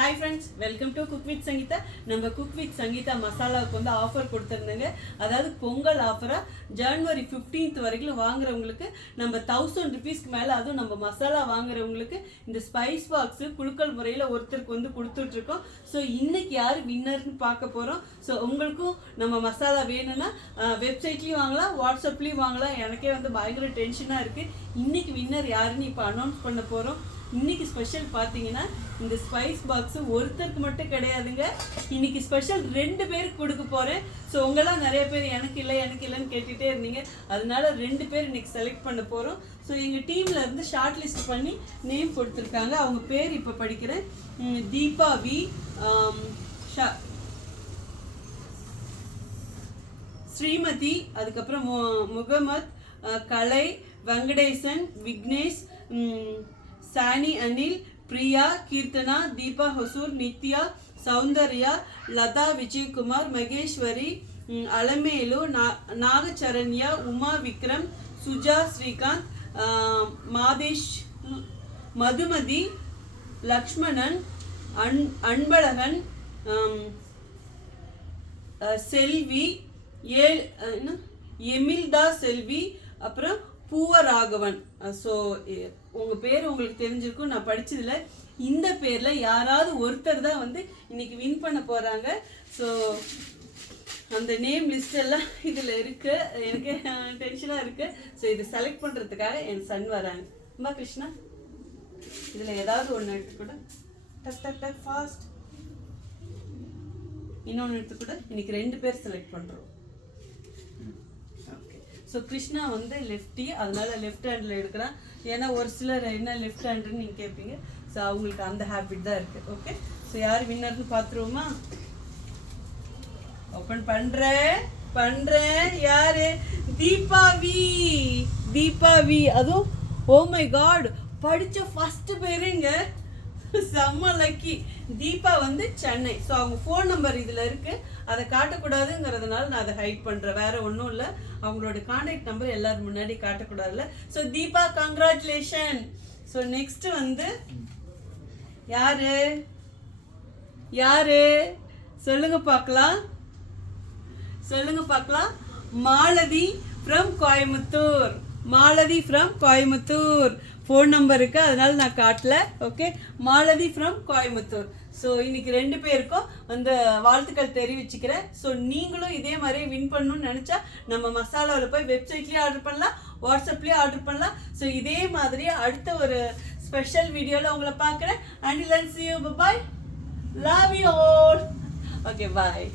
Hi friends, welcome to Cook with Sangeeta. நம்ம Cook with Sangeeta மசாலாவுக்கு வந்து offer கொடுத்துருந்தேங்க. அதாவது பொங்கல் ஆஃபரா ஜனவரி 15th வரைக்கும் வாங்குறவங்களுக்கு நம்ம 1000 rupeesக்கு மேலே, அதுவும் நம்ம மசாலா வாங்குறவங்களுக்கு இந்த ஸ்பைஸ் பாக்ஸ் குலுக்கல் முறையில் ஒருத்தருக்கு வந்து கொடுத்துட்ருக்கோம். ஸோ இன்னைக்கு யார் வின்னர்னு பார்க்க போகிறோம். ஸோ உங்களுக்கும் நம்ம மசாலா வேணும்னா வெப்சைட்லேயும் வாங்கலாம், வாட்ஸ்அப்லேயும் வாங்கலாம். எனக்கே வந்து பயங்கர டென்ஷனாக இருக்குது. இன்னைக்கு வின்னர் யாருன்னு இப்போ அனௌன்ஸ் பண்ண போகிறோம். இன்னைக்கு ஸ்பெஷல் பார்த்தீங்கன்னா இந்த ஸ்பைஸ் பாக்ஸ் ஒருத்தருக்கு மட்டும் கிடையாதுங்க. இன்னைக்கு ஸ்பெஷல் 2 பேருக்கு கொடுக்க போகிறேன். ஸோ உங்களாம் நிறைய பேர் எனக்கு இல்லைன்னு கேட்டுகிட்டே இருந்தீங்க. அதனால 2 பேர் இன்னைக்கு செலக்ட் பண்ண போகிறோம். ஸோ எங்கள் டீமில் இருந்து ஷார்ட் லிஸ்ட் பண்ணி நேம் கொடுத்துருக்காங்க. அவங்க பேர் இப்போ படிக்கிறேன். தீபா வி, ஸ்ரீமதி, அதுக்கப்புறம் முகமத், கலை, வெங்கடேசன், விக்னேஷ், சானி அனில், பிரியா, கீர்த்தனா, தீபா ஹொசூர், நித்யா, சௌந்தர்யா, லதா விஜயகுமார், மகேஸ்வரி, அலமேலு, நாகச்சரண்யா, உமா விக்ரம், சுஜா ஸ்ரீகாந்த், மாதேஷ், மதுமதி, லக்ஷ்மணன், அன்பழகன், செல்வி, எமில்தா செல்வி, அப்புறம் பூவராகவன். ஸோ உங்கள் பேர் உங்களுக்கு தெரிஞ்சிருக்கும். நான் படித்ததில் இந்த பேரில் யாராவது ஒருத்தர் தான் வந்து இன்னைக்கு வின் பண்ண போகிறாங்க. ஸோ அந்த நேம் லிஸ்டெல்லாம் இதில் இருக்குது. எனக்கு டென்ஷனாக இருக்குது. ஸோ இதை செலக்ட் பண்ணுறதுக்காக என் சன் வராங்க. அம்மா கிருஷ்ணா, இதில் ஏதாவது ஒன்று எடுத்துக்கூட டக் டக் டக் ஃபாஸ்ட். இன்னொன்று எடுத்துக்கூட இன்னைக்கு 2 பேர் செலக்ட் பண்ணுறோம். ஸோ கிருஷ்ணா வந்து லெஃப்டி, அதனால லெஃப்ட் ஹேண்டில் எடுக்கிறான். ஏன்னா ஒரு சிலர் என்ன லெஃப்ட் ஹேண்டுன்னு நீங்கள் கேட்பீங்க. ஸோ அவங்களுக்கு அந்த ஹேபிட் தான் இருக்குது. ஓகே, ஸோ யார் வின்னர்னு பார்த்துருவோமா? ஓப்பன் பண்ணுறேன். யாரு? தீபா வி. அதுவும் ஓ மை காட், படித்த ஃபஸ்ட்டு பேருங்க. செம்ம லக்கி. தீபா வந்து சென்னை. ஸோ அவங்க ஃபோன் நம்பர் இதில் இருக்குது. அதை காட்டக்கூடாதுங்கிறதுனால நான் அதை ஹைட் பண்ணுறேன். வேறு ஒன்றும் இல்லை. அவங்களோட கான்டாக்ட் நம்பர் எல்லாரும் முன்னாடி காட்டக்கூடாதுல்ல. So Deepa, congratulation. So next வந்து யாரு சொல்லுங்க பார்க்கலாம். Malathi from Coimbatore. Phone number இருக்குது, அதனால நான் காட்டல. Okay, Malathi from Coimbatore. So இன்னைக்கு 2 பேருக்கும் அந்த வாழ்த்துக்கள் தெரிவிச்சுக்கிறேன். ஸோ நீங்களும் இதே மாதிரி வின் பண்ணணும்னு நினச்சா நம்ம மசாலாவில் போய் வெப்சைட்லேயும் ஆர்டர் பண்ணலாம், வாட்ஸ்அப்லேயும் ஆர்டர் பண்ணலாம். ஸோ இதே மாதிரி அடுத்த ஒரு ஸ்பெஷல் வீடியோவில் உங்களை பார்க்குறேன். Until then, see you. Bye. Love you all. Okay, bye.